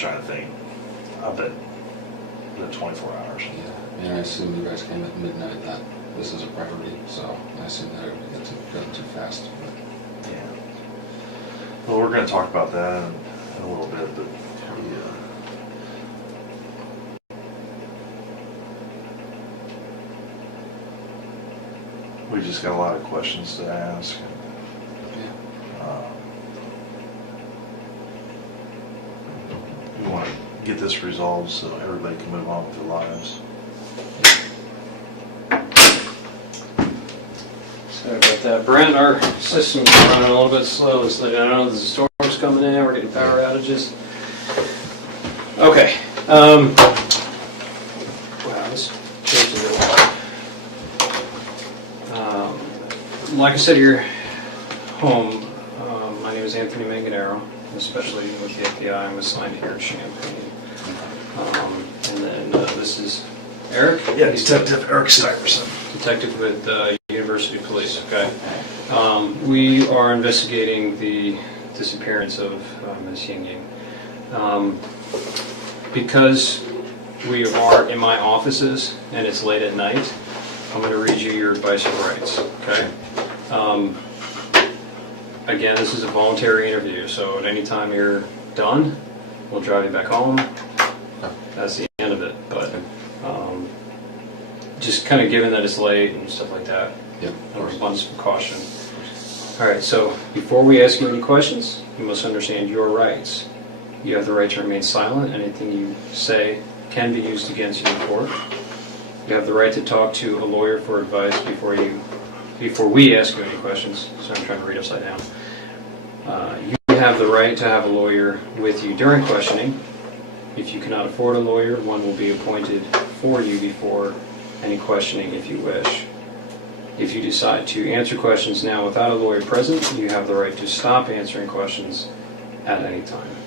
trying to think. I bet 24 hours. Yeah, and I assume you guys came at midnight that this is a priority, so I assume that it would get too fast. But. Yeah. Well, we're going to talk about that in a little bit, but yeah. We just got a lot of questions to ask. Yeah. We want to get this resolved so everybody can move on with their lives. Sorry about that, Brent. Our system's running a little bit slow. So I don't know if the storm's coming in. We're getting power outages. Okay. Wow, this changed a little. Like I said, you're home. My name is Anthony Manganaro. I'm a special agent with the FBI. I'm assigned here in Champaign. And then this is Eric. Yeah, Detective Eric Stuyvesant. Detective with University Police. Okay. We are investigating the disappearance of Ms. Yingying. Because we are in my offices and it's late at night, I'm going to read you your advice of rights. Okay. Again, this is a voluntary interview, so at any time you're done, we'll drive you back home. That's the end of it. But just kind of given that it's late and stuff like that, abundance of caution. All right, so before we ask you any questions, you must understand your rights. You have the right to remain silent. Anything you say can be used against you in court. You have the right to talk to a lawyer for advice before we ask you any questions. So I'm trying to read upside down. You have the right to have a lawyer with you during questioning. If you cannot afford a lawyer, one will be appointed for you before any questioning if you wish. If you decide to answer questions now without a lawyer present, you have the right to stop answering questions at any time.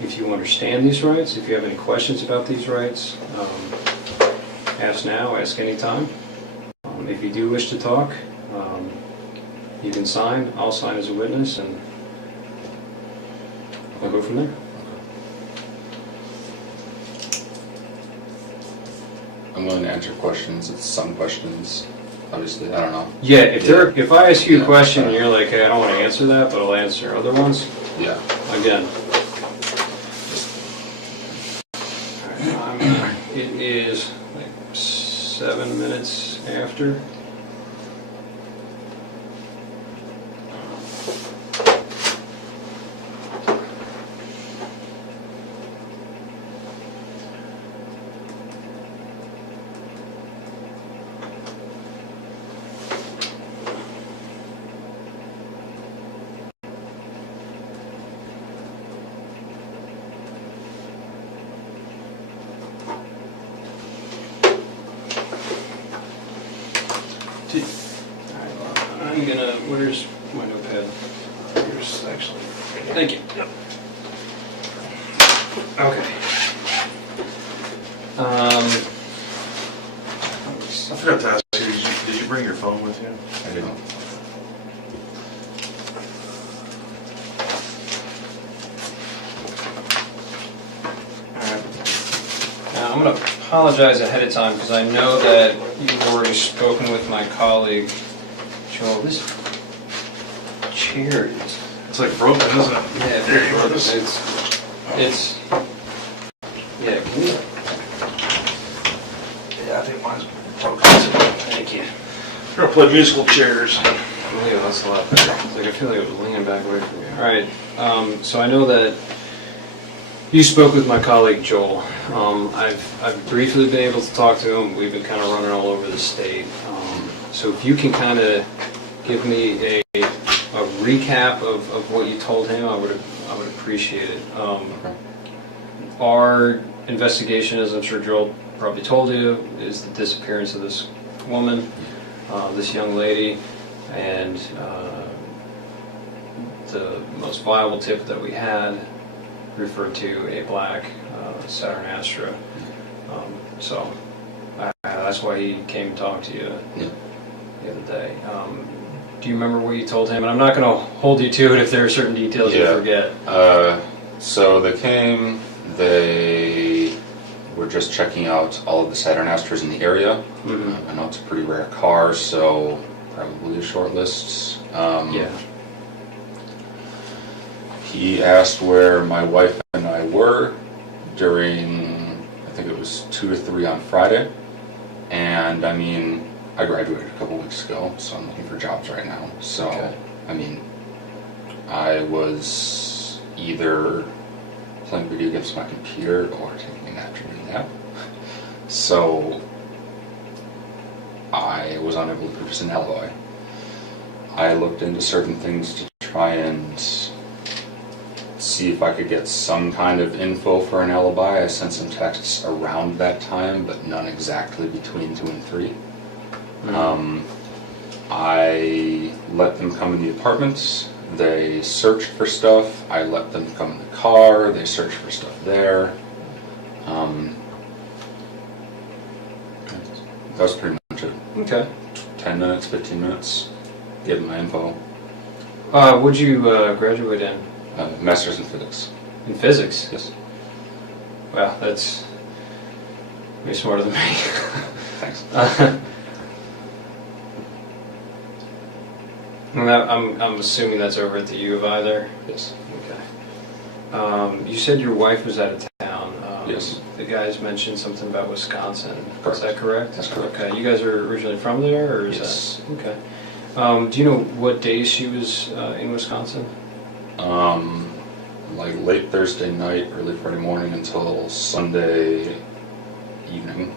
If you understand these rights, if you have any questions about these rights, ask now, ask anytime. If you do wish to talk, you can sign. I'll sign as a witness, and I'll go from there. I'm willing to answer questions. It's some questions, obviously. I don't know. Yeah, if I ask you a question and you're like, hey, I don't want to answer that, but I'll answer other ones. Yeah. Again. It is like 7 minutes after. I'm gonna, where's my notepad? Here's actually. Thank you. Yep. Okay. I forgot to ask you, did you bring your phone with you? I didn't. Now, I'm going to apologize ahead of time because I know that you've already spoken with my colleague, Joel. This chair is... It's like broken, isn't it? Yeah, There you go. it's... Yeah, can you... Yeah, I think mine's broken. Thank you. We're gonna play musical chairs. Oh, yeah, that's a lot better. It's like I feel like I was leaning back away from you. All right, so I know that you spoke with my colleague Joel. I've briefly been able to talk to him. We've been kind of running all over the state. So if you can kind of give me a recap of what you told him, I would appreciate it. Okay. Our investigation, as I'm sure Joel probably told you, is the disappearance of this woman, this young lady, and the most viable tip that we had referred to a black Saturn Astra. So that's why he came to talk to you the other day. Do you remember what you told him? And I'm not going to hold you to it if there are certain details you forget. So they came, they were just checking out all of the Saturn Astros in the area. I know it's a pretty rare car, so probably a short list. Yeah. He asked where my wife and I were during, I think it was 2 or 3 on Friday. And I mean, I graduated a couple weeks ago, so I'm looking for jobs right now. So, Okay. I mean, I was either playing video games on my computer or taking an afternoon nap. So, I was unable to produce an alibi. I looked into certain things to try and see if I could get some kind of info for an alibi. I sent some texts around that time, but none exactly between 2 and 3. I let them come in the apartments. They searched for stuff. I let them come in the car. They searched for stuff there. That was pretty much it. Okay. 10 minutes, 15 minutes, give them my info. What'd you graduate in? Master's in physics. In physics? Yes. Wow, that's way smarter than me. Thanks. I'm assuming that's over at the U of I there? Yes. Okay. You said your wife was out of town. Yes. The guys mentioned something about Wisconsin. Correct. Is that correct? That's correct. Okay. You guys are originally from there, or is Yes. that okay? Do you know what days she was in Wisconsin? Like late Thursday night, early Friday morning until Sunday evening.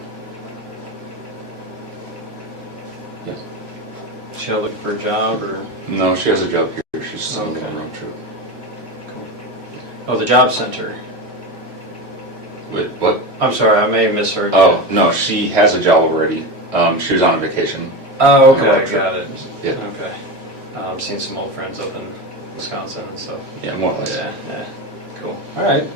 Yeah. She looking for a job, or? No, she has a job here. She's just on a Okay. road trip. Cool. Oh, the job center. Wait, what? I'm sorry, I may have misheard. Oh, no, she has a job already. She was on a vacation. Oh, On a road okay, trip. got it. Yeah. Okay. I'm seeing some old friends up in Wisconsin and stuff. Yeah, more or less. Yeah, cool. All right.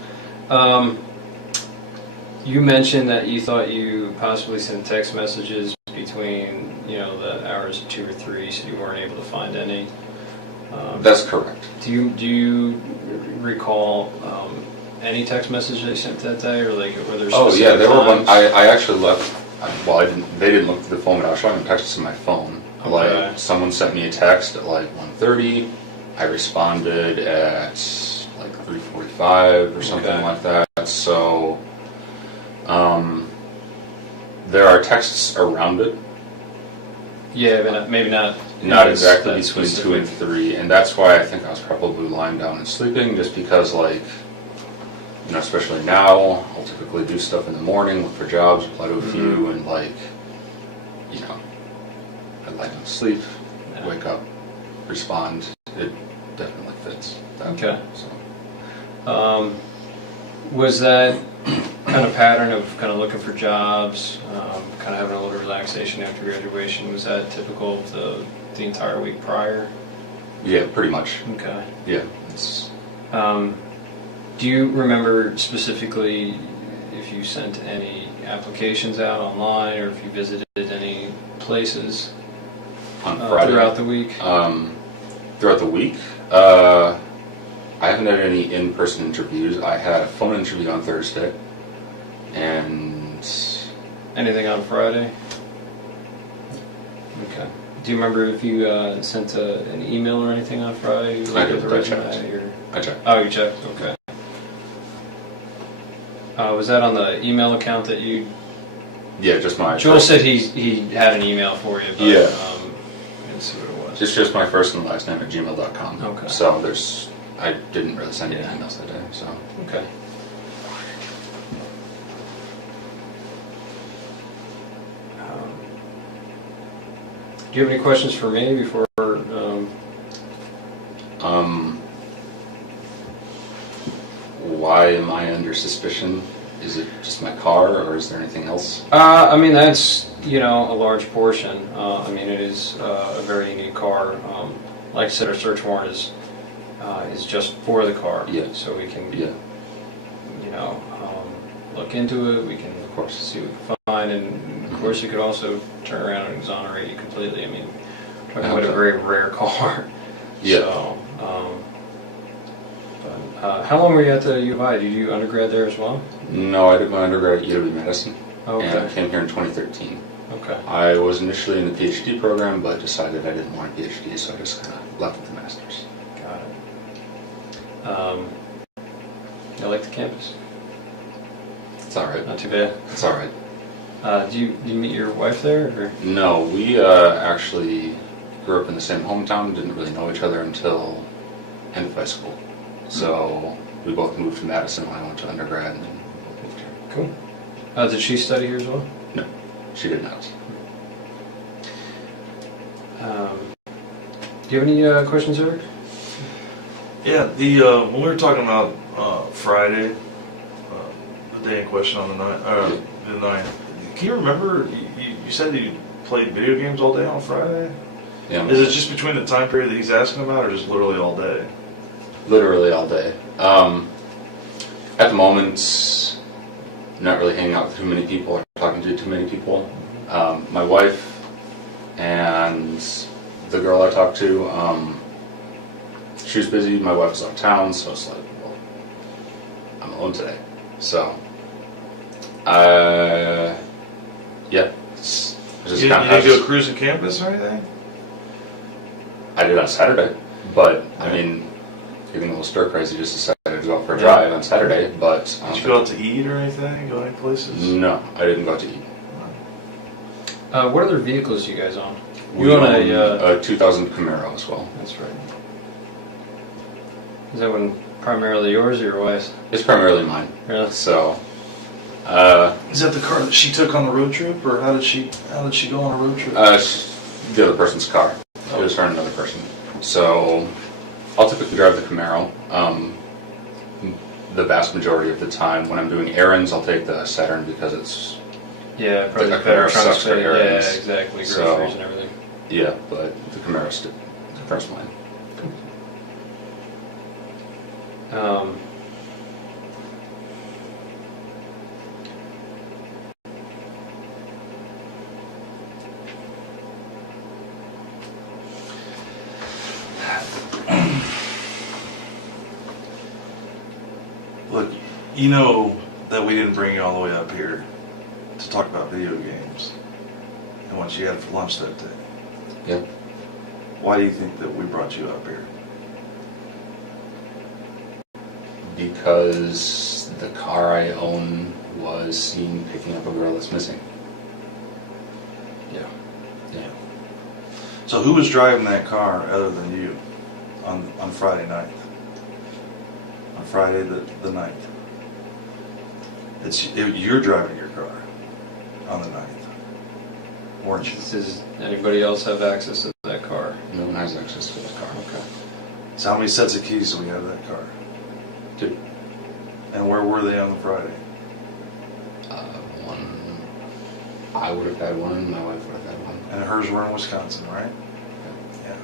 You mentioned that you thought you possibly sent text messages between, the hours of 2 or 3, so you weren't able to find any. That's correct. Do you recall any text messages they sent that day, or like were there? Oh yeah, there were one. times? I actually left. Well, I didn't. They didn't look through the phone, but I was showing them texts on my phone. Okay. Like someone sent me a text at like 1:30. I responded at like 3:45 or something Okay. like that. So, there are texts around it. Yeah, but maybe not. Not exactly that between 2 specific. and 3, and that's why I think I was probably lying down and sleeping, just because, like, especially now, I'll typically do stuff in the morning, look for jobs, apply to a few, and, like, I lie down to sleep, Yeah. wake up, respond. It definitely fits. That Okay. way, so. Was that kind of pattern of kind of looking for jobs, kind of having a little relaxation after graduation, was that typical of the entire week prior? Yeah, pretty much. Okay. Yeah. It's, Do you remember specifically if you sent any applications out online, or if you visited any places on Friday. throughout the week? Throughout the week? I haven't had any in-person interviews. I had a phone interview on Thursday, and Anything on Friday? Okay. Do you remember if you sent an email or anything on Friday? I did. With the I resume, checked. or? I checked. Oh, you checked. Okay. Was that on the email account that you? Yeah, just my. Joel first- said he had an email for you. But, Yeah. let's see what it was. It's just my first and last name at gmail.com. Okay. So I didn't really send Yeah. anything else that day. So. Okay. Do you have any questions for me before? Why am I under suspicion? Is it just my car, or is there anything else? I mean, that's a large portion. I mean, it is a very unique car. Like I said, our search warrant is just for the car. Yeah. So we can Yeah. look into it. We can, Of course. see what we can find, and of course, you could also turn around and exonerate you completely. I mean, we're talking about a Okay. very rare car. Yeah. So, How long were you at the U of I? Did you do undergrad there as well? No, I did my undergrad at UW Medicine, Okay. and I came here in 2013. Okay. I was initially in the PhD program, but decided I didn't want a PhD, so I just kind of left with the master's. Got it. I like the campus. It's all right. Not too bad. It's all right. Do you meet your wife there? Or? No, we actually grew up in the same hometown. Didn't really know each other until end of high school. So we both moved to Madison when I went to undergrad, and then moved here. Cool. Did she study here as well? No, she did not. Do you have any questions, Eric? Yeah, when we were talking about Friday, the day in question on the night, can you remember, you said you played video games all day on Friday? Yeah. Is it just between the time period that he's asking about, or just literally all day? Literally all day. At the moment, not really hanging out with too many people or talking to too many people. My wife and the girl I talked to, she was busy, my wife was out of town, so it's like, well, I'm alone today. So, yeah. It's just You kinda- didn't go cruising campus or anything? I did on Saturday, but I mean, getting a little stir crazy, just decided to go out for a drive on Saturday, but... Did you go out to eat or anything? Go any places? No, I didn't go out to eat. What other vehicles do you guys own? We own a 2000 Camaro as well. That's right. Is that one primarily yours or your wife's? It's primarily mine. Really? So, Is that the car that she took on the road trip, or how did she go on a road trip? the other person's car. It was her and another person. So, I'll typically drive the Camaro. The vast majority of the time when I'm doing errands, I'll take the Saturn because it's... Yeah, probably The better Camaro trunk sucks for space. Yeah, errands. exactly. Groceries So- and everything. Yeah, but the Camaro's mine. Look, you know that we didn't bring you all the way up here to talk about video games and what you had for lunch that day. Yep. Why do you think that we brought you up here? Because the car I own was seen picking up a girl that's missing. Yeah. Yeah. So who was driving that car other than you on Friday night? On Friday the 9th. You're driving your car on the 9th, weren't you? Does anybody else have access to that car? No one has access to the car. Okay. So how many sets of keys do we have to that car? 2. And where were they on the Friday? One, I would have had one, and my wife would have had one. And hers were in Wisconsin, right? Yeah.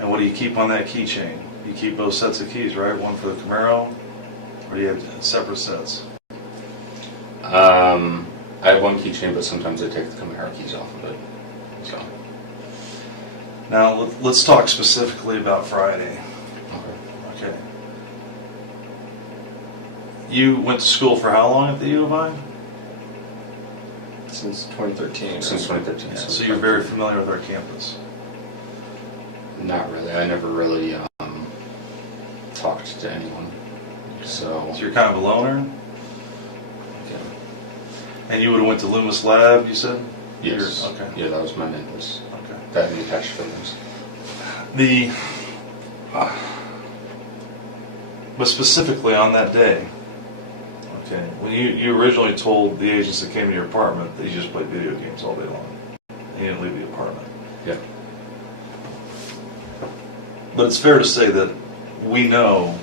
And what do you keep on that keychain? You keep both sets of keys, right? One for the Camaro, or do you have separate sets? I have one keychain, but sometimes I take the Camaro keys off of it. So. Now let's talk specifically about Friday. Okay. Okay. You went to school for how long at the U of I? Since 2013. Since 2013. Yeah, since so you're very familiar with our campus. Not really. I never really talked to anyone. So So you're kind of a loner? okay. And you would have went to Loomis Lab, you said? Yes. Okay. Yeah, that was my main place. Okay. That and the attached buildings. But specifically on that day, okay, when you originally told the agents that came to your apartment that you just played video games all day long, and you didn't leave the apartment. Yeah. But it's fair to say that we know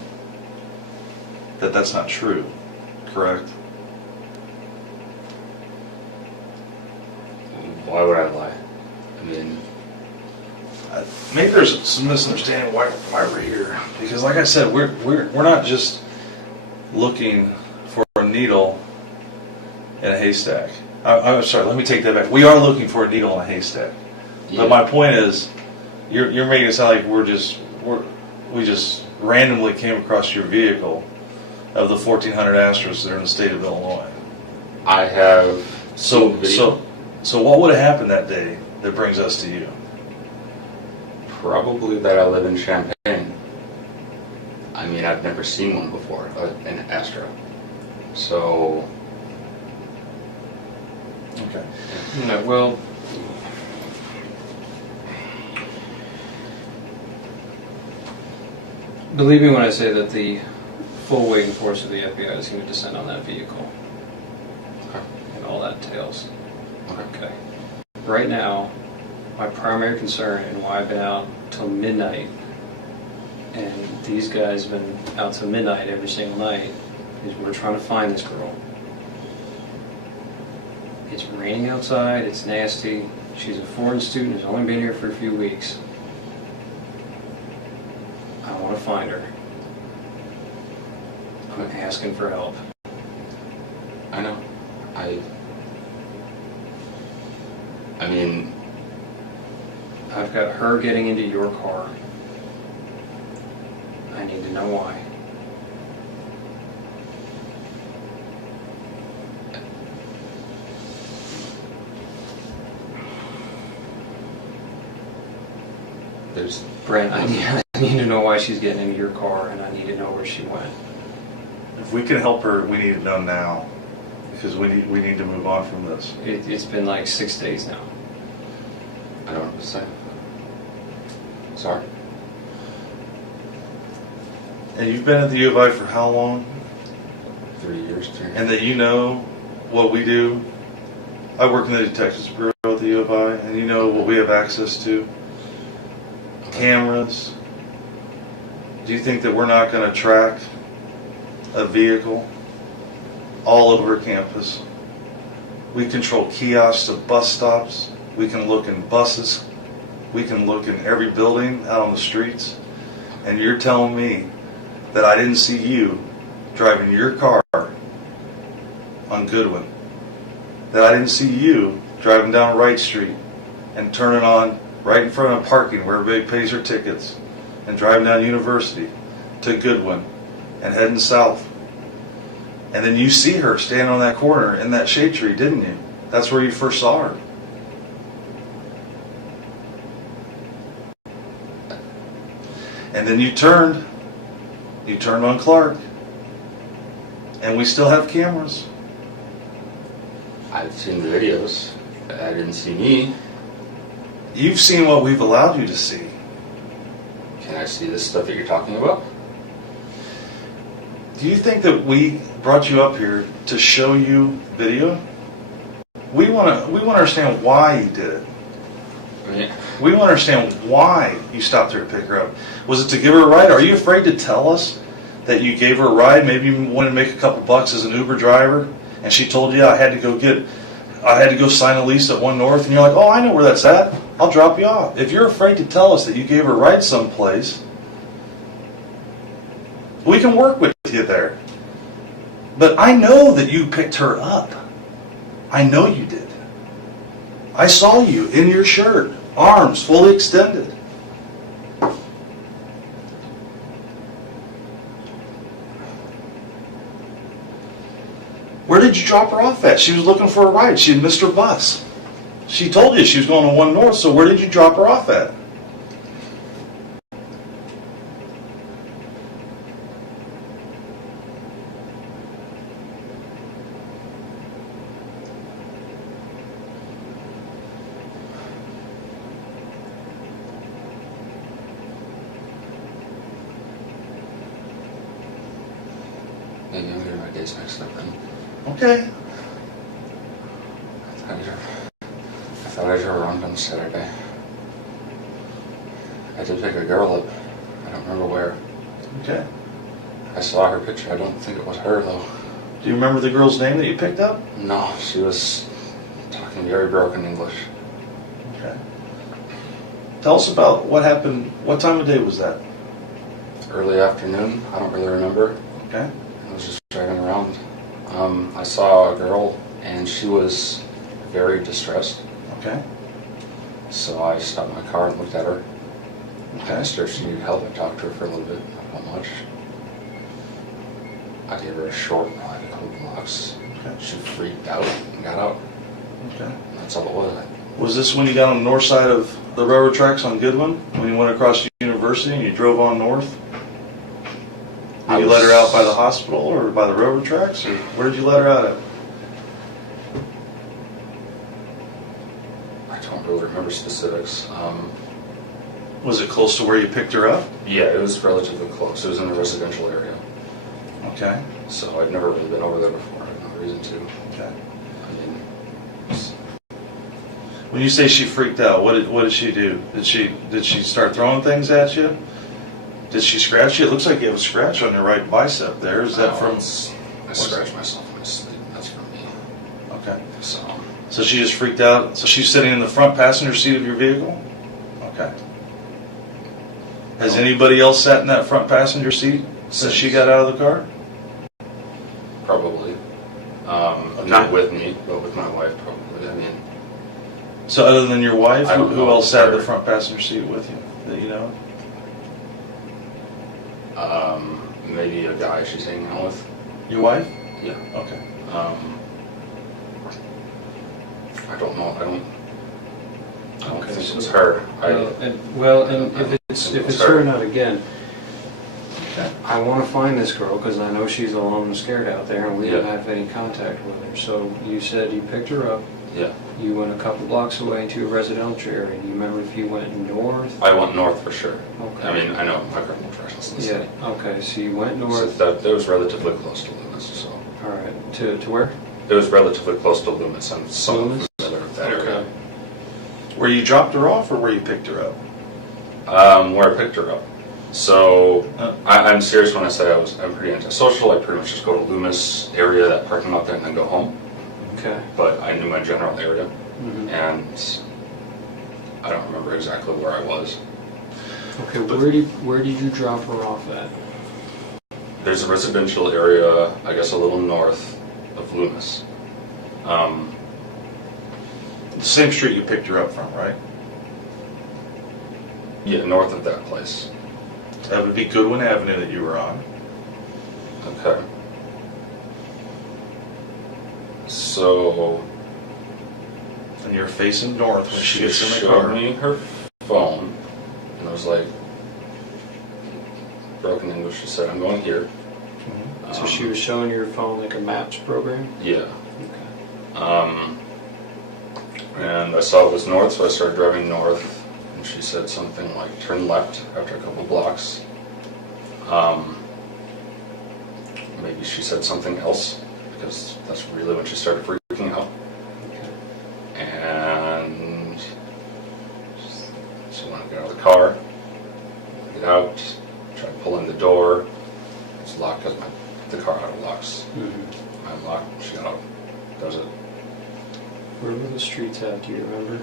that that's not true, correct? Why would I lie? I mean, Maybe there's some misunderstanding why we're here. Because like I said, we're not just looking for a needle in a haystack. I'm sorry, let me take that back. We are looking for a needle in a haystack. yeah. But my point is, you're making it sound like we just randomly came across your vehicle of the 1400 Astros that are in the state of Illinois. I have So, seen the video. so what would have happened that day that brings us to you? Probably that I live in Champaign. I mean, I've never seen one before, an Astro. So, Okay. No, well, believe me when I say that the full weight and force of the FBI is going to descend on that vehicle. Okay. And all that entails. okay. Okay. Right now, my primary concern and why I've been out till midnight, and these guys have been out till midnight every single night, is we're trying to find this girl. It's raining outside, it's nasty. She's a foreign student who's only been here for a few weeks. I want to find her. I'm asking for help. I know. I mean, I've got her getting into your car. I need to know why. there's Brent, I need to know why she's getting into your car, and I need to know where she went. If we can help her, we need to know now, because we need to move on from this. It's been like 6 days now. I don't know what to say. Sorry. And you've been at the U of I for how long? 3 years. And that you know what we do. I work in the Detectives Bureau at the U of I, and you know what we have access to. Cameras. Do you think that we're not going to track a vehicle all over campus? We control kiosks of bus stops. We can look in buses. We can look in every building out on the streets. And you're telling me that I didn't see you driving your car on Goodwin. That I didn't see you driving down Wright Street and turning on right in front of parking where everybody pays their tickets and driving down University to Goodwin and heading south. And then you see her standing on that corner in that shade tree, didn't you? That's where you first saw her. And then you turned on Clark. And we still have cameras. I've seen the videos. I didn't see me. You've seen what we've allowed you to see. Can I see this stuff that you're talking about? Do you think that we brought you up here to show you video? We want to understand why you did it. Yeah. We want to understand why you stopped her to pick her up. Was it to give her a ride? Are you afraid to tell us that you gave her a ride? Maybe you wanted to make a couple bucks as an Uber driver, and she told you I had to go sign a lease at One North, and you're like, oh, I know where that's at. I'll drop you off. If you're afraid to tell us that you gave her a ride someplace, we can work with you there. But I know that you picked her up. I know you did. I saw you in your shirt, arms fully extended. Where did you drop her off at? She was looking for a ride. She had missed her bus. She told you she was going to One North, so where did you drop her off at? Maybe I'm getting my days mixed up then. Okay. I thought I drove around on Saturday. I did pick a girl up. I don't remember where. Okay. I saw her picture. I don't think it was her though. Do you remember the girl's name that you picked up? No, she was talking very broken English. Okay. Tell us about what happened. What time of day was that? Early afternoon. I don't really remember. Okay. I was just driving around. I saw a girl and she was very distressed. Okay. So I stopped my car and looked at her. I Okay. asked her if she needed help. I talked to her for a little bit. Not much. I gave her a short ride, a couple blocks. Okay. She freaked out and got out. Okay. That's all it was. Was this when you got on the north side of the railroad tracks on Goodwin? When you went across the university and you drove on north? Did you let her out by the hospital or by the railroad tracks? Or where did you let her out at? I don't really remember specifics. Was it close to where you picked her up? Yeah, it was relatively close. It was in a residential area. Okay. So I'd never really been over there before. I had no reason to. Okay. I mean, When you say she freaked out, what did she do? Did she start throwing things at you? Did she scratch you? It looks like you have a scratch on your right bicep there. Is that from? I scratched myself in my sleep. That's from me. Okay. So she just freaked out. So she's sitting in the front passenger seat of your vehicle? Okay. Has anybody else sat in that front passenger seat since she got out of the car? Probably. Okay. Not with me, but with my wife, probably. I mean, So other than your wife, I don't who know. else sat in the front passenger seat with you that you know? maybe a guy she's hanging out with. Your wife? Yeah. Okay. I don't know. I don't Okay, think so- it was her. And if it's her, not again, Okay. I want to find this girl because I know she's alone and scared out there, and we don't Yeah. have any contact with her. So you said you picked her up. Yeah. You went a couple blocks away into a residential area. Do you remember if you went north? I went north for sure. Okay. I mean, I know my criminal directions in the Yeah. city. Okay. So you went So north. that was relatively close to Loomis. So All right. To where? it was relatively close to Loomis. I'm somewhat Loomis? familiar with that area. Where you dropped her off or where you picked her up? Where I picked her up. So Oh. I'm serious when I say I'm pretty antisocial. I pretty much just go to Loomis area, that parking lot there, and then go home. Okay. But I knew my general area, Mhm. and I don't remember exactly where I was. Okay. Where did you drop her off at? There's a residential area, I guess a little north of Loomis. The same street you picked her up from, right? Yeah, north of that place. That would be Goodwin Avenue that you were on. Okay. So And you're facing north when she gets in the showed car. me her phone, and I was like, broken English. She said, "I'm going here." Mhm. So she was showing your phone like a maps program? Yeah. Okay. And I saw it was north, so I started driving north. And she said something like, "Turn left after a couple blocks." Maybe she said something else, because that's really when she started freaking out. Okay. And she wanted to get out of the car, get out, try pulling the door. It's locked because the car auto locks. Mhm. I unlocked, she got out. That was it. Where were the streets at? Do you remember?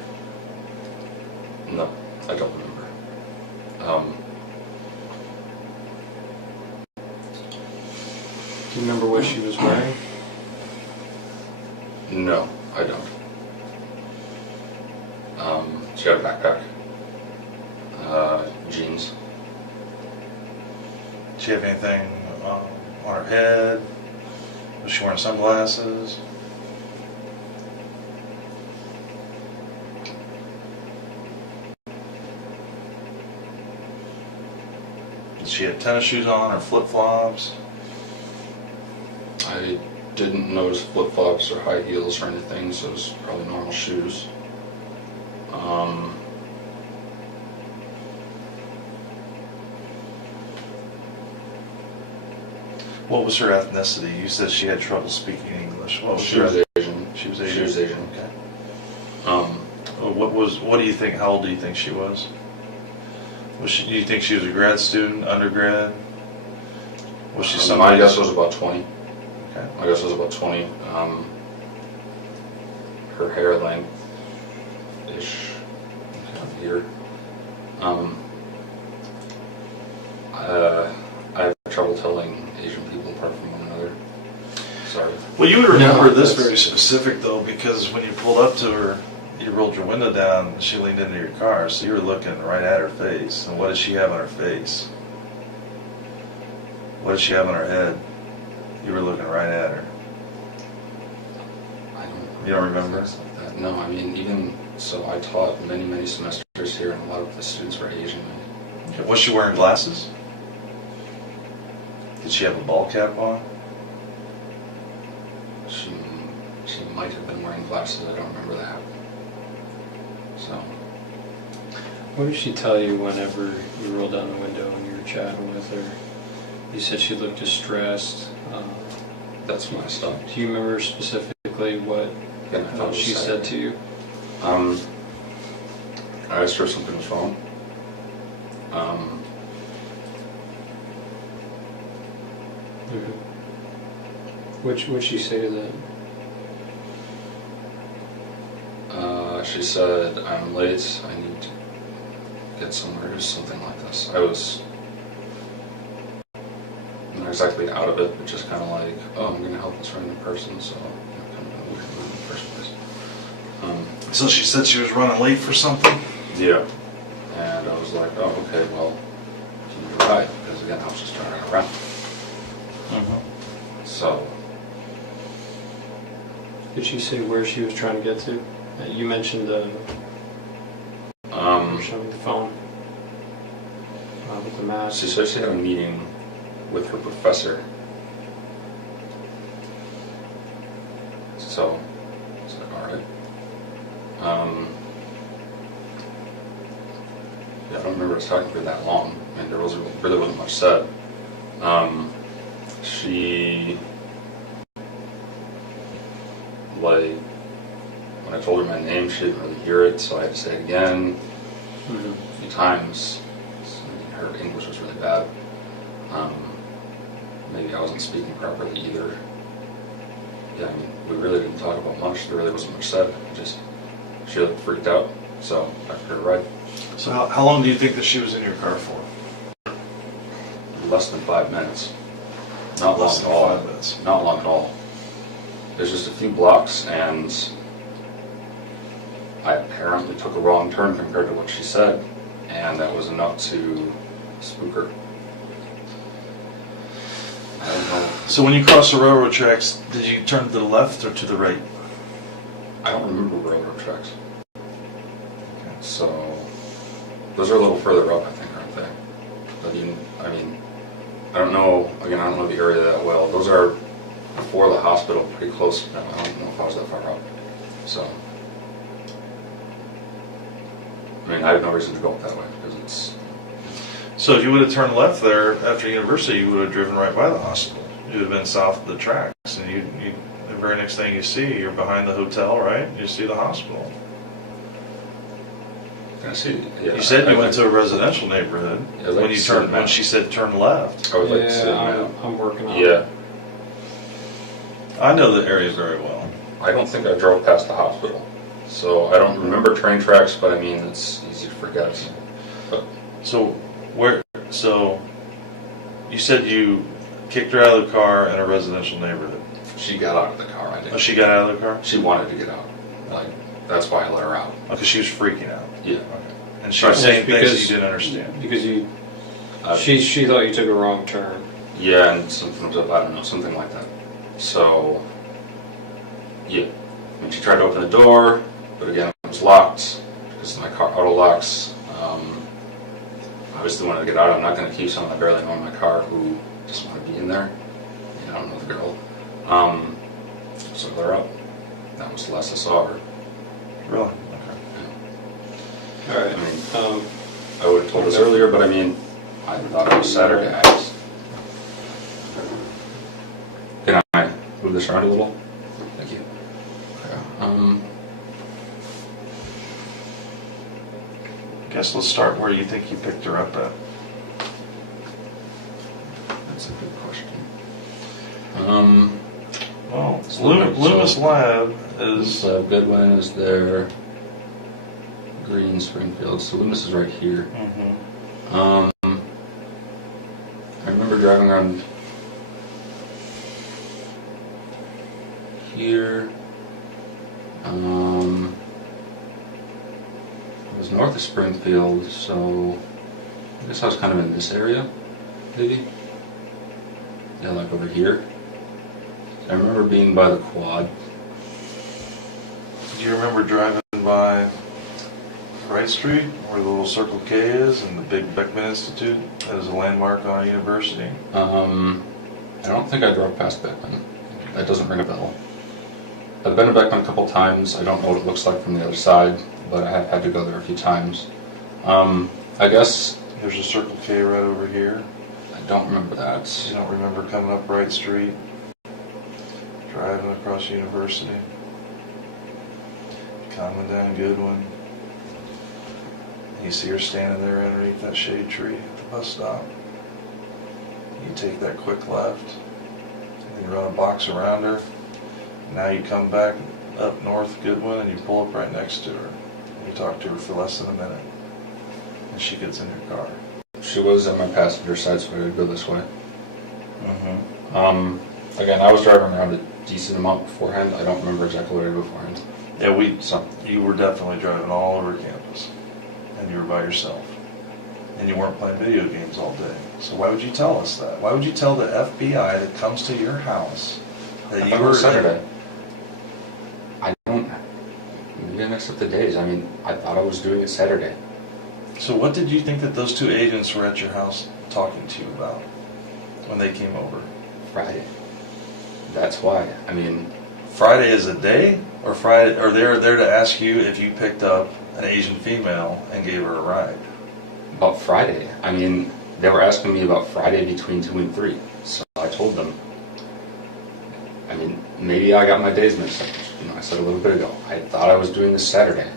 No, I don't remember. Do you remember what she was wearing? No, I don't. She had a backpack, jeans. Did she have anything on her head? Was she wearing sunglasses? Did she have tennis shoes on or flip-flops? I didn't notice flip-flops or high heels or anything, so it was probably normal shoes. What was her ethnicity? You said she had trouble speaking English. What was She her was eth- Asian. She was Asian. She was Asian. Okay. What do you think? How old do you think she was? Do you think she was a grad student, undergrad? Was she My somebody? guess was about 20. Okay. My guess was about 20. Her hair length-ish, here. I have trouble telling Asian people apart from one another. Sorry. Well, you would remember No, this that's- very specific though, because when you pulled up to her, you rolled your window down, and she leaned into your car, so you were looking right at her face. And what did she have on her face? What did she have on her head? You were looking right at her. I don't. You don't remember? Things like that. No, I mean, even so, I taught many semesters here, and a lot of the students were Asian. Okay. Was she wearing glasses? Did she have a ball cap on? She might have been wearing glasses. I don't remember that. So. What did she tell you whenever you rolled down the window and you were chatting with her? You said she looked distressed. That's when I stopped. Do you remember specifically what she said to you? I asked her if something was wrong. What'd she say to that? She said, "I'm late. I need to get somewhere," or something like this. I was not exactly out of it, but just kind of like, "Oh, I'm going to help this random person," so kind of weird in the first place. So she said she was running late for something? Yeah. And I was like, "Oh, okay, well, can you ride?" Because again, I was just turning around. So. Did she say where she was trying to get to? You mentioned showing the phone with the mask. She said she had a meeting with her professor. So, it's like, all right. Yeah, I don't remember us talking for that long. I mean, there really wasn't much said. She, like, when I told her my name, she didn't really hear it, so I had to say it again a few times. Her English was really bad. Maybe I wasn't speaking properly either. Yeah, I mean, we really didn't talk about much. There really wasn't much said. She looked freaked out, so I took her a ride. So how long do you think that she was in your car for? Less than 5 minutes. Not long at all. 5 minutes. Not long at all. There's just a few blocks, and I apparently took a wrong turn compared to what she said, and that was enough to spook her. I don't know. So when you crossed the railroad tracks, did you turn to the left or to the right? I don't remember railroad tracks. So those are a little further up, I think, aren't they? But I mean, I don't know. Again, I don't know the area that well. Those are before the hospital, pretty close. No, I don't know if I was that far up. So, I mean, I have no reason to go up that way because it's. So if you would have turned left there after university, you would have driven right by the hospital. You would have been south of the tracks, and you the very next thing you see, you're behind the hotel, right? You see the hospital. I see. Yeah, you said you went to a residential neighborhood when you turned. When she said turn left. I would like to see I'm working on it. Yeah. I know the area very well. I don't think I drove past the hospital, so I don't remember train tracks. But I mean, it's easy to forget. But so you said you kicked her out of the car in a residential neighborhood. She got out of the car. I did. Oh, she got out of the car? She wanted to get out. Like, that's why I let her out. Because she was freaking out. Yeah. Okay. And she was saying things that you didn't understand. Because she thought you took a wrong turn. Yeah, and something was up, I don't know, something like that. So, yeah. And she tried to open the door, but again, it was locked because my car auto locks. Obviously wanted to get out. I'm not going to keep someone I barely know in my car who just want to be in there. I don't know the girl. So I let her up. That was the last I saw her. Really? Okay. Yeah. All right. I mean, I would have told us earlier, but I mean, I thought it was Saturday. Can I move this around a little? Thank you. Okay. I guess let's start where you think you picked her up at. That's a good question. Well, Loomis Lab is... Goodwin is there. Green, Springfield. So Loomis is right here. Mm-hmm. I remember driving around here. It was north of Springfield, so I guess I was kind of in this area, maybe. Yeah, like over here. I remember being by the quad. Do you remember driving by Wright Street, where the little Circle K is, and the big Beckman Institute that is a landmark on a university? I don't think I drove past Beckman. That doesn't ring a bell. I've been to Beckman a couple times. I don't know what it looks like from the other side, but I have had to go there a few times. I guess There's a Circle K right over here. I don't remember that. You don't remember coming up Wright Street, driving across University, coming down Goodwin. You see her standing there underneath that shade tree at the bus stop. You take that quick left, and you run a box around her. Now you come back up North Goodwin and you pull up right next to her. You talk to her for less than a minute, and she gets in your car. She was on my passenger side, so I would go this way. Mm-hmm. Again, I was driving around a decent amount beforehand. I don't remember exactly what I did beforehand. Yeah, you were definitely driving all over campus, and you were by yourself, and you weren't playing video games all day. So why would you tell us that? Why would you tell the FBI that comes to your house that you were Saturday? I don't. Maybe I mixed up the days. I mean, I thought I was doing it Saturday. So what did you think that those two agents were at your house talking to you about when they came over? Friday. That's why. I mean, Friday is a day, or Friday, or they're there to ask you if you picked up an Asian female and gave her a ride? about Friday. I mean, they were asking me about Friday between 2 and 3. So I told them. I mean, maybe I got my days mixed up. You know, I said a little bit ago. I thought I was doing this Saturday.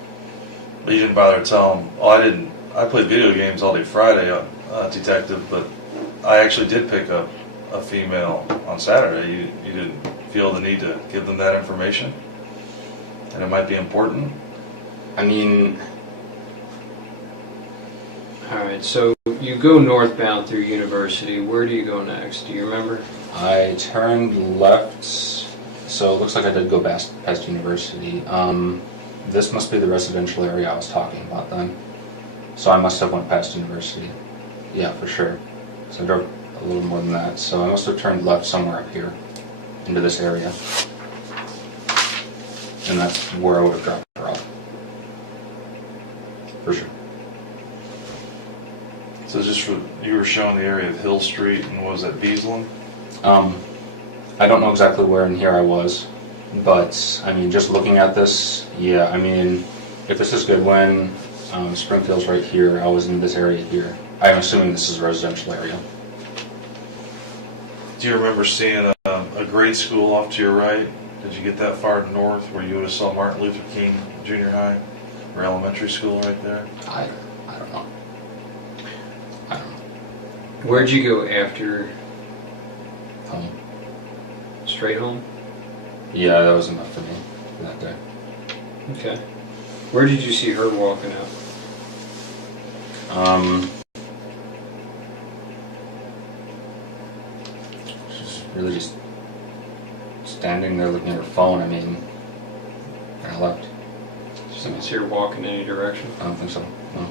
But you didn't bother to tell them, oh, I didn't. I played video games all day Friday, detective, but I actually did pick up a female on Saturday. You didn't feel the need to give them that information? And it might be important? I mean... Alright, so you go northbound through University. Where do you go next? Do you remember? I turned left, so it looks like I did go past University. This must be the residential area I was talking about then. So I must have went past University. Yeah, for sure. So I drove a little more than that. So I must have turned left somewhere up here into this area. And that's where I would have dropped her off. For sure. So just for, you were showing the area of Hill Street and what was that, Beaslin? I don't know exactly where in here I was, but I mean, just looking at this, yeah, I mean, if this is Goodwin, Springfield's right here, I was in this area here. I'm assuming this is a residential area. Do you remember seeing a grade school off to your right? Did you get that far north where you would have saw Martin Luther King Junior High or elementary school right there? I don't know. I don't know. Where'd you go after? Home. Straight home? Yeah, that was enough for me for that day. Okay. Where did you see her walking out? She's really just standing there looking at her phone. I mean, and I left. Did you see her walk in any direction? I don't think so. No.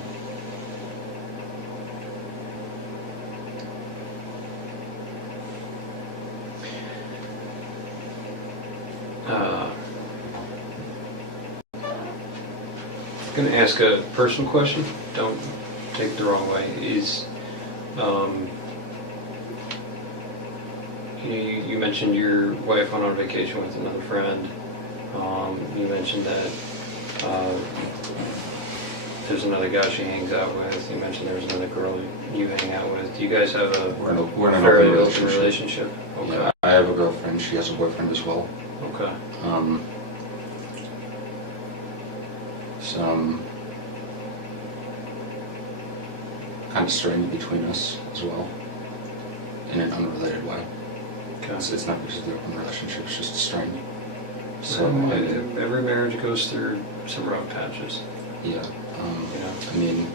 I'm going to ask a personal question. Don't take it the wrong way. You mentioned your wife went on vacation with another friend. You mentioned that there's another guy she hangs out with. You mentioned there's another girl you hang out with. Do you guys have We're in an fairly open open relationship? Okay. Yeah, I have a girlfriend. She has a boyfriend as well. Okay. Some kind of strain between us as well, in an unrelated way. Okay. It's not because of the open relationship; it's just a strain. So every marriage goes through some rough patches. Yeah. Yeah. I mean,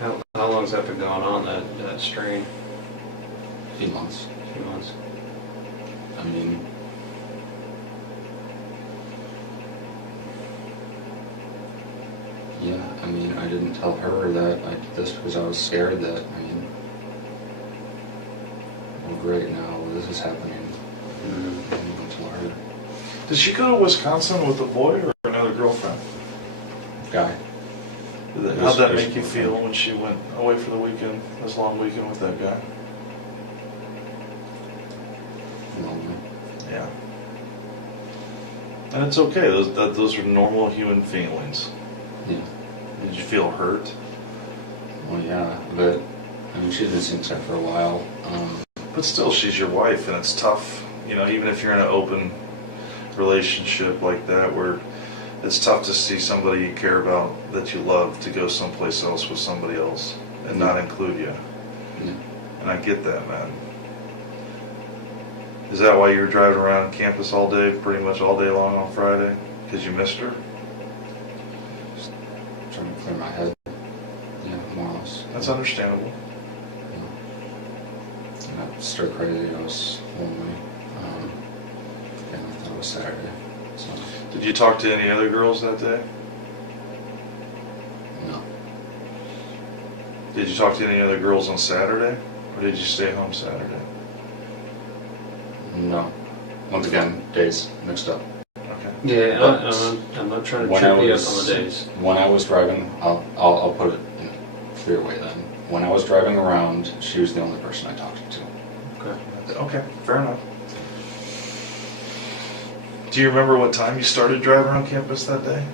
How long's that been going on, that strain? a few months. A few months. I mean, yeah. I mean, I didn't tell her that I did this because I was scared that we're great now. this is happening. I didn't even tell her. Did she go to Wisconsin with a boy or another girlfriend? Guy. How'd that make you feel when she went away for the weekend, this long weekend with that guy? Lonely. Yeah. And it's okay. Those are normal human feelings. Yeah. Did you feel hurt? Well, yeah, but I mean, she's been seeing this guy for a while. But still, she's your wife, and it's tough. You know, even if you're in an open relationship like that, where it's tough to see somebody you care about, that you love, to go someplace else with somebody else and not include you. Yeah. And I get that, man. Is that why you were driving around campus all day, pretty much all day long on Friday? Because you missed her? Just trying to clear my head. Yeah, more or less. That's understandable. I got stir crazy. I was lonely. And I thought it was Saturday. So Did you talk to any other girls that day? no. Did you talk to any other girls on Saturday? Or did you stay home Saturday? No. Once again, days mixed up. Okay. Yeah, But I'm not trying to when trip I you up was- on the days. When I was driving, I'll put it in a clear way then. When I was driving around, she was the only person I talked to. Okay. Okay, fair enough. Do you remember what time you started driving around campus that day?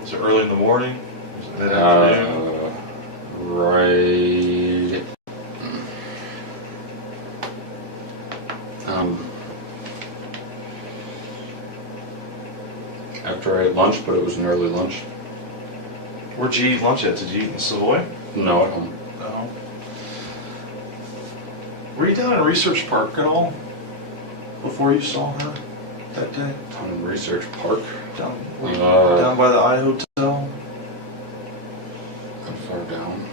Was it early in the morning? Was it mid-afternoon? Right. After I ate lunch, but it was an early lunch. Where'd you eat lunch at? Did you eat in Savoy? No, at home. No. Were you down in Research Park at all before you saw her that day? Down in Research Park. Were you down by the I Hotel? How far down?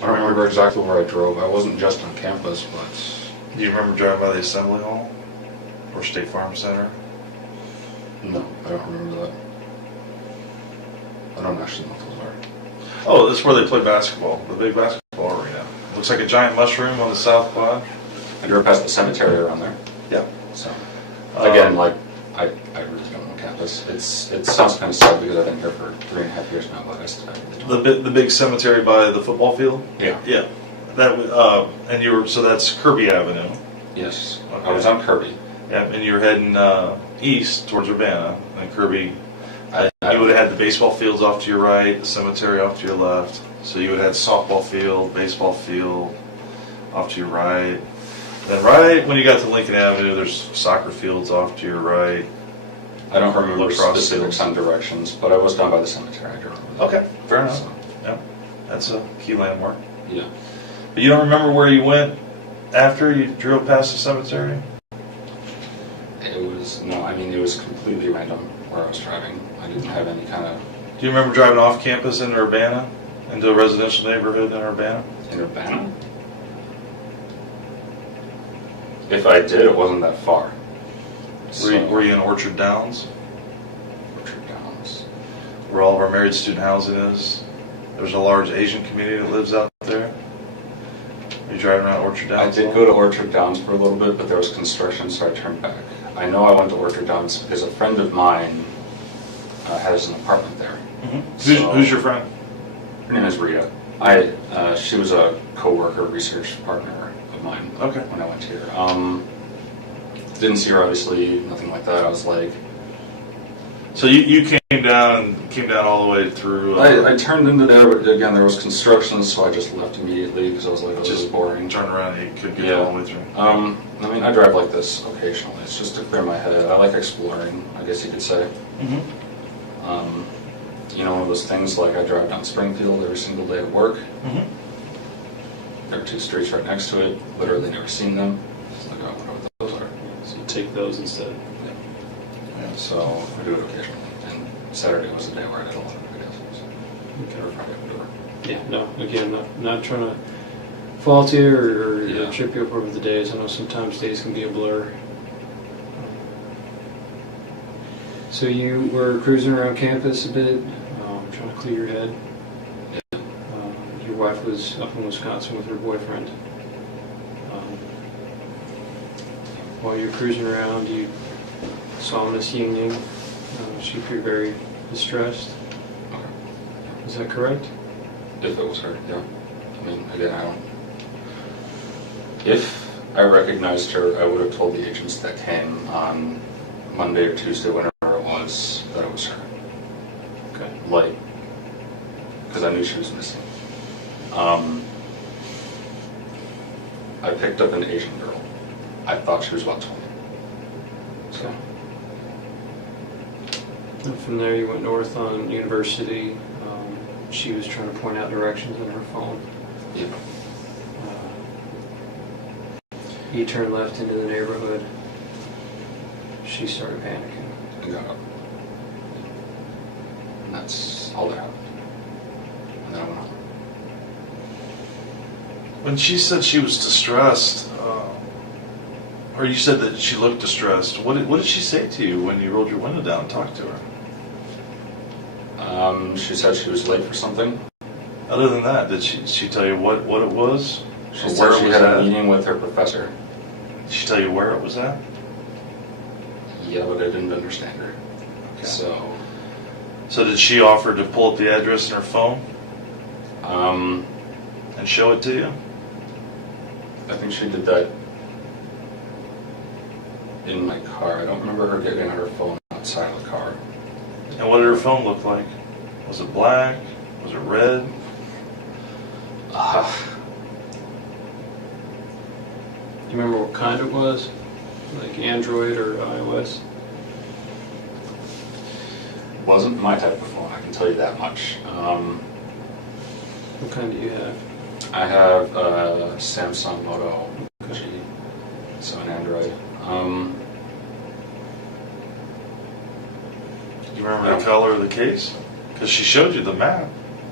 I don't remember exactly where I drove. I wasn't just on campus, but Do you remember driving by the Assembly Hall or State Farm Center? no, I don't remember that. I don't actually know what those are. Oh, that's where they play basketball, the big basketball arena. Looks like a giant mushroom on the south quad. I drove past the cemetery around there. Yeah. So, again, like, I really don't know campus. It sounds kind of sad because I've been here for 3.5 years now, but I really don't. The big cemetery by the football field? Yeah. Yeah. And you were, so that's Kirby Avenue. Yes. Okay. I was on Kirby. Yeah, and you were heading east towards Urbana, and Kirby. I You would have had the baseball fields off to your right, the cemetery off to your left. So you would have had softball field, baseball field off to your right. Then right when you got to Lincoln Avenue, there's soccer fields off to your right. I don't remember Lacrosse specifics fields. on directions, but I was down by the cemetery. I do remember that. Okay, fair enough. So, Yeah, that's a key landmark. yeah. But you don't remember where you went after you drove past the cemetery? It was completely random where I was driving. I didn't have any kind of... Do you remember driving off campus into Urbana, into a residential neighborhood in Urbana? In Urbana? If I did, it wasn't that far. Were you in Orchard Downs, Orchard Downs. where all of our married student housing is? There's a large Asian community that lives out there. Are you driving around Orchard I Downs? did go to Orchard Downs for a little bit, but there was construction, so I turned back. I know I went to Orchard Downs because a friend of mine has an apartment there. Mm-hmm. Who's your friend? Her name is Rita. She was a co-worker, research partner of mine. Okay. When I went here. Didn't see her, obviously, nothing like that. I was like... So you came down all the way through... I turned into there, but again, there was construction, so I just left immediately because I was like, oh, this is boring. Turn around and you could get all the way through. I drive like this occasionally. It's just to clear my head. I like exploring, I guess you could say. Mm-hmm. One of those things like I drive down Springfield every single day at work. Mm-hmm. There are 2 streets right next to it. Literally never seen them. Just like, I wonder what those are. So you take those instead. Yeah, so I do it occasionally. And Saturday was the day where I did a lot of videos. Okay. Or Friday, whatever. Yeah, no, again, not trying to fault you or Yeah. trip you up over the days. I know sometimes days can be a blur. So you were cruising around campus a bit, trying to clear your head. Your wife was up in Wisconsin with her boyfriend. While you were cruising around, you saw Miss Yingying. She appeared very distressed. Okay. Is that correct? If it was her, yeah. I mean, again, I don't. If I recognized her, I would have told the agents that came on Monday or Tuesday, whenever it was, that it was her. Okay. Like, because I knew she was missing. I picked up an Asian girl. I thought she was about 20. So. Okay. And from there, you went north on University. She was trying to point out directions on her phone. Yeah. You turned left into the neighborhood. She started panicking. I got up. And that's all that happened. And then I went on. When she said she was distressed, or you said that she looked distressed, what did she say to you when you rolled your window down and talked to her? She said she was late for something. Other than that, did she tell you what it was? She Or said where it she was had at? a meeting with her professor. Did she tell you where it was at? Yeah, but I didn't understand her. Okay. So, did she offer to pull up the address in her phone um, and show it to you? I think she did that in my car. I don't remember her getting her phone outside of the car. And what did her phone look like? Was it black? Was it red? Do you remember what kind it was? Like Android or iOS? Wasn't my type of phone, I can tell you that much. What kind do you have? I have a Samsung Moto G, so an Android. Do you remember the color of the case? Because she showed you the map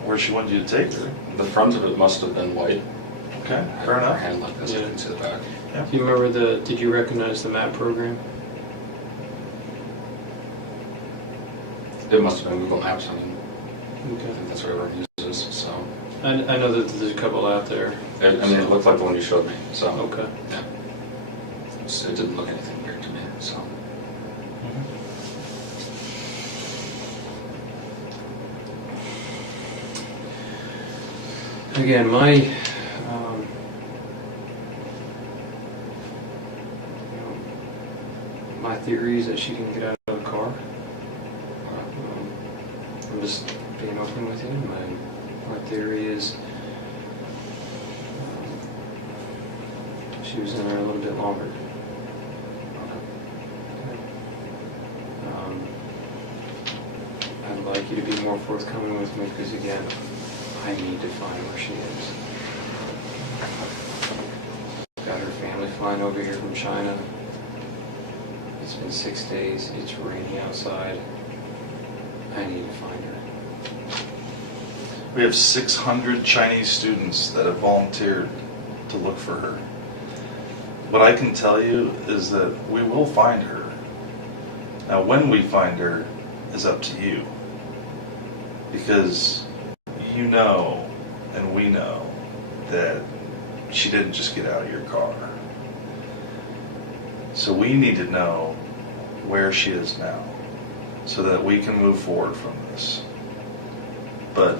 where she wanted you to take her. The front of it must have been white. Okay, I fair had my enough. hand like this, I Yeah. can see the back. Do you remember did you recognize the map program? It must have been Google Maps. I mean, I Okay. think that's what everyone uses. So, I know that there's a couple out there. it looked like the one you showed me. So, Okay. yeah, it didn't look anything weird to me. So, Again, my my theory is that she can get out of the car. I'm just being open with you. My theory is she was in there a little bit longer. I'd like you to be more forthcoming with me because, again, I need to find where she is. Got her family flying over here from China. It's been 6 days. It's raining outside. I need to find her. We have 600 Chinese students that have volunteered to look for her. What I can tell you is that we will find her. Now, when we find her is up to you. Because you know, and we know, that she didn't just get out of your car. So we need to know where she is now, so that we can move forward from this. But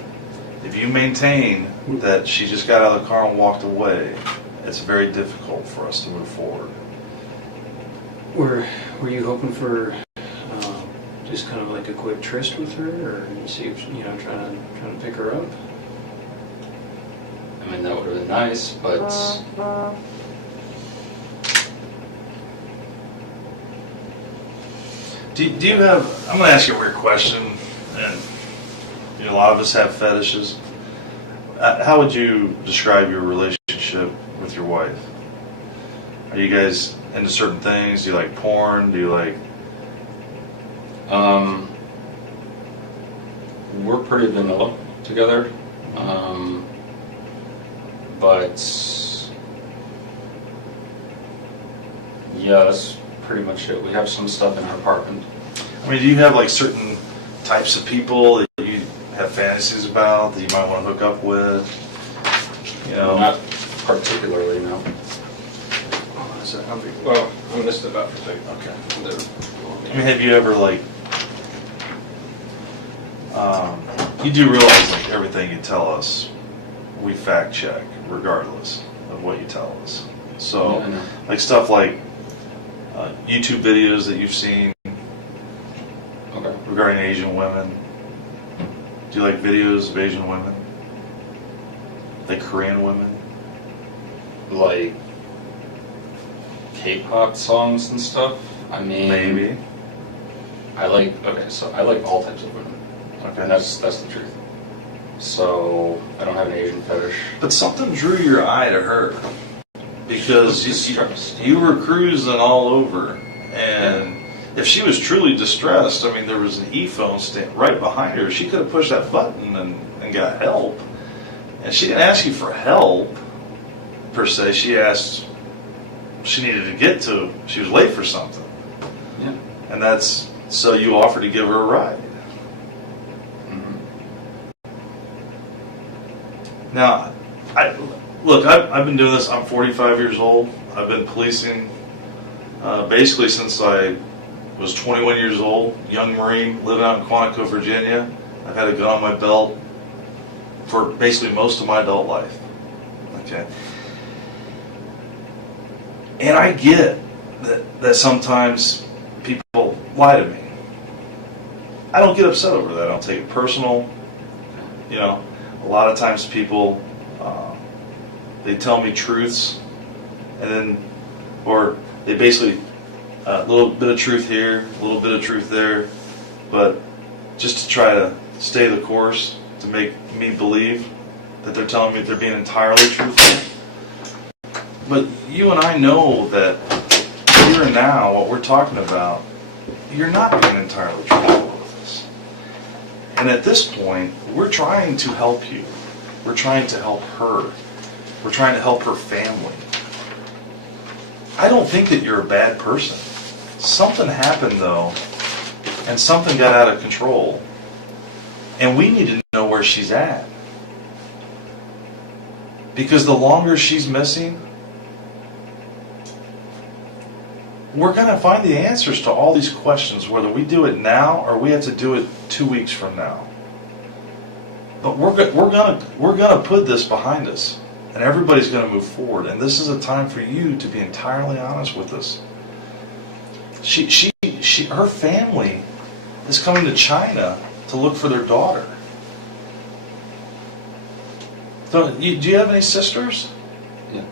if you maintain that she just got out of the car and walked away, it's very difficult for us to move forward. Were you hoping for just kind of like a quick tryst with her, or see if trying to pick her up? I mean, that would have been nice, but Do you have, I'm going to ask you a weird question, and a lot of us have fetishes. How would you describe your relationship with your wife? Are you guys into certain things? Do you like porn? Do you like... we're pretty vanilla together. But yeah, that's pretty much it. We have some stuff in our apartment. I mean, do you have like certain types of people that you have fantasies about that you might want to hook up with? You know, Not particularly, no. Oh, is that how big? Well, I missed it up for a second. okay. The- I mean, have you ever like, you do realize like everything you tell us, we fact check regardless of what you tell us. So, Yeah, I know. like stuff like YouTube videos that you've seen Okay. regarding Asian women. Do you like videos of Asian women? Like Korean women? Like K-pop songs and stuff. I mean, Maybe. I like all types of women. Okay. And that's the truth. So I don't have an Asian fetish. But something drew your eye to her because Distressed. you were cruising all over, and if she was truly distressed, I mean, there was an e-phone stand right behind her. She could have pushed that button and got help. And she didn't ask you for help per se. She asked. She needed to get to. She was late for something, Yeah. and that's so you offered to give her a ride. Now, I've been doing this. I'm 45 years old. I've been policing basically since I was 21 years old. Young Marine, living out in Quantico, Virginia. I've had a gun on my belt for basically most of my adult life. Okay. And I get that sometimes people lie to me. I don't get upset over that. I don't take it personal. You know, a lot of times people, they tell me truths, and then, or they basically, a little bit of truth here, a little bit of truth there, but just to try to stay the course, to make me believe that they're telling me they're being entirely truthful. But you and I know that here and now, what we're talking about, you're not being entirely truthful with us. And at this point, we're trying to help you. We're trying to help her. We're trying to help her family. I don't think that you're a bad person. Something happened though, and something got out of control. And we need to know where she's at. Because the longer she's missing, we're going to find the answers to all these questions, whether we do it now or we have to do it 2 weeks from now. But we're gonna put this behind us, and everybody's going to move forward. And this is a time for you to be entirely honest with us. Her family is coming to China to look for their daughter. Do you have any sisters? Yeah.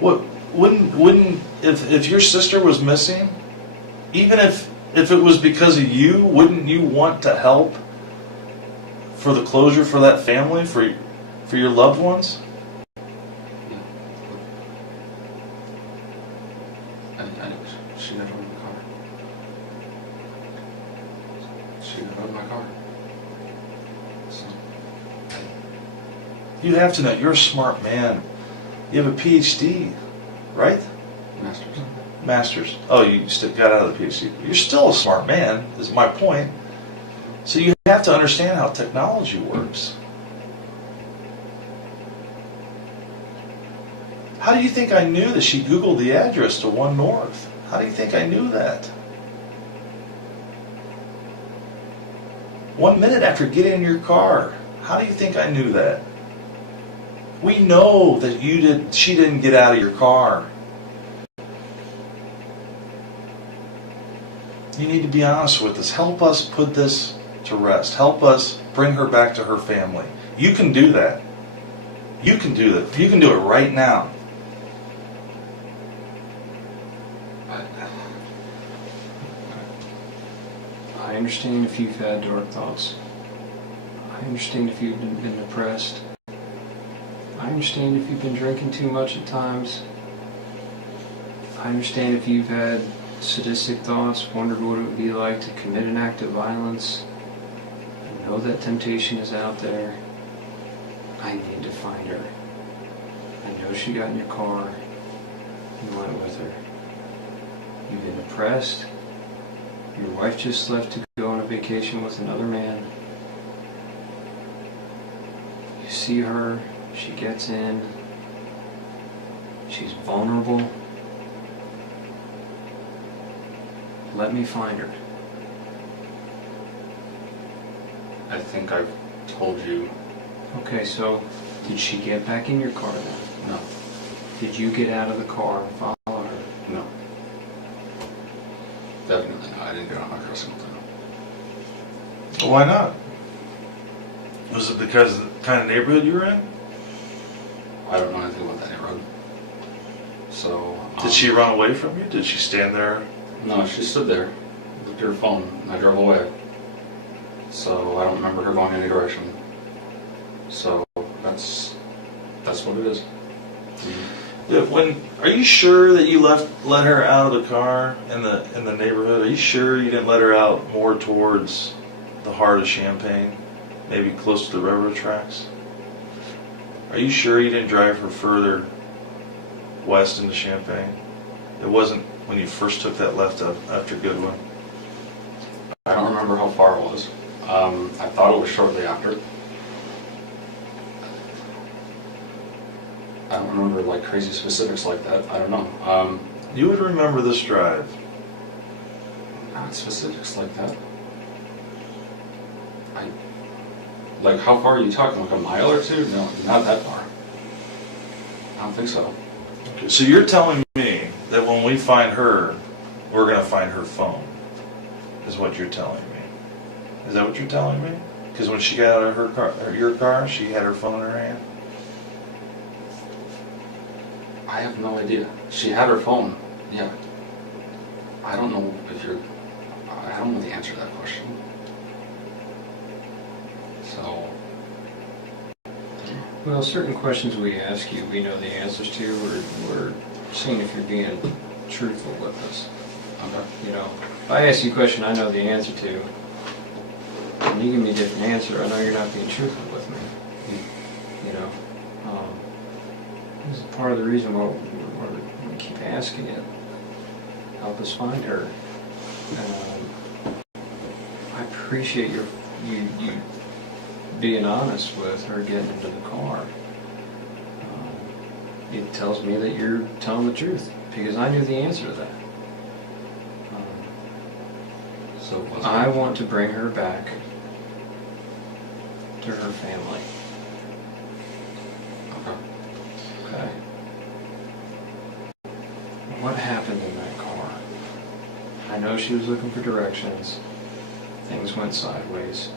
What wouldn't if your sister was missing, even if it was because of you, wouldn't you want to help for the closure for that family, for your loved ones? She got out of my car. She got out of my car. So, You have to know, you're a smart man. You have a PhD, right? Masters. Master's. Oh, you got out of the PhD. You're still a smart man, is my point. So you have to understand how technology works. How do you think I knew that she Googled the address to 1 North? How do you think I knew that? 1 minute after getting in your car. How do you think I knew that? We know that she didn't get out of your car. You need to be honest with us. Help us put this to rest. Help us bring her back to her family. You can do that. You can do that. You can do it right now. I understand if you've had dark thoughts. I understand if you've been depressed. I understand if you've been drinking too much at times. I understand if you've had sadistic thoughts, wondered what it would be like to commit an act of violence. I know that temptation is out there. I need to find her. I know she got in your car. You went with her. You've been depressed. Your wife just left to go on a vacation with another man. You see her, she gets in, she's vulnerable. Let me find her. I think I've told you. Okay, so did she get back in your car then? No. Did you get out of the car and follow her? No. Definitely not. I didn't get on my car single time. Why not? Was it because of the kind of neighborhood you were in? I don't know anything about that neighborhood. So. Did she run away from you? Did she stand there? No, she stood there, looked at her phone, and I drove away. So I don't remember her going any direction. So that's what it is. Yeah, are you sure that you let her out of the car in the neighborhood? Are you sure you didn't let her out more towards the heart of Champaign, maybe close to the railroad tracks? Are you sure you didn't drive her further west into Champaign? It wasn't when you first took that left up after Goodwin. I don't remember how far it was. I thought it was shortly after. I don't remember like crazy specifics like that. I don't know. You would remember this drive. Not specifics like that. Like how far are you talking? Like a mile or two? No, not that far. I don't think so. Okay, so you're telling me that when we find her, we're going to find her phone, is what you're telling me. Is that what you're telling me? Because when she got out of her car, or your car, she had her phone in her hand? I have no idea. She had her phone. Yeah. I don't know if you're... I don't know the answer to that question. So... Well, certain questions we ask you, we know the answers to. We're seeing if you're being truthful with us. Okay. You know, if I ask you a question I know the answer to, and you give me a different answer, I know you're not being truthful with me. You know, this is part of the reason why we keep asking it. Help us find her. I appreciate you being honest with her getting into the car. It tells me that you're telling the truth because I knew the answer to that. So I want to bring her back to her family. Okay. Okay. What happened in that car? I know she was looking for directions. Things went sideways.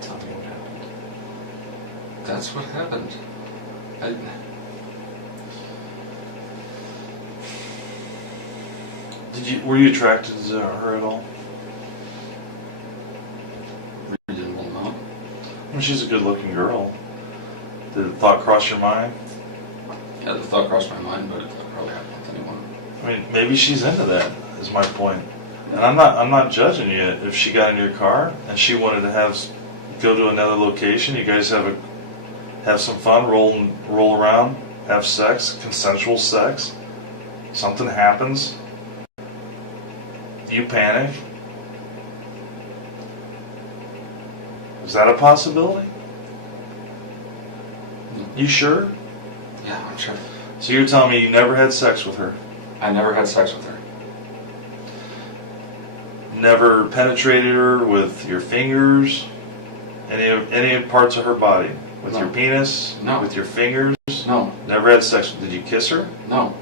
Tell me what happened. That's what happened. Were you attracted to her at all? Reasonable amount. I mean, she's a good-looking girl. Did the thought cross your mind? Yeah, the thought crossed my mind, but it probably happened with anyone. I mean, maybe she's into that, is my point. And I'm not judging you if she got in your car and she wanted to go to another location. You guys have some fun, roll around, have sex, consensual sex. Something happens. You panic. Is that a possibility? You sure? Yeah, I'm sure. So you're telling me you never had sex with her? I never had sex with her. Never penetrated her with your fingers? Any parts of her body? With No. your penis? No. With your fingers? No. Never had sex. Did you kiss her? No.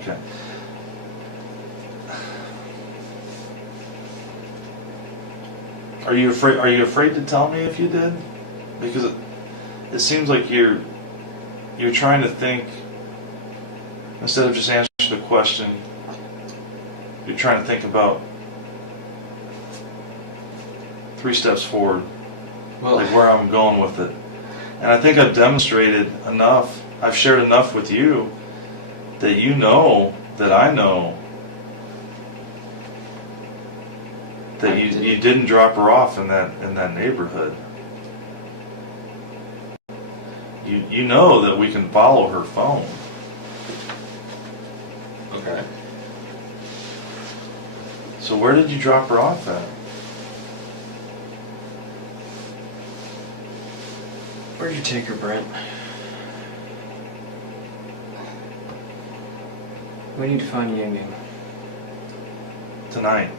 Okay. Are you afraid to tell me if you did? Because it seems like you're trying to think instead of just answering the question. You're trying to think about 3 steps forward, Well, like where I'm going with it. And I think I've demonstrated enough. I've shared enough with you that you know that I know that you didn't drop her off in that neighborhood. You know that we can follow her phone. okay. So where did you drop her off at? Where'd you take her, Brent? We need to find Yingying. Tonight.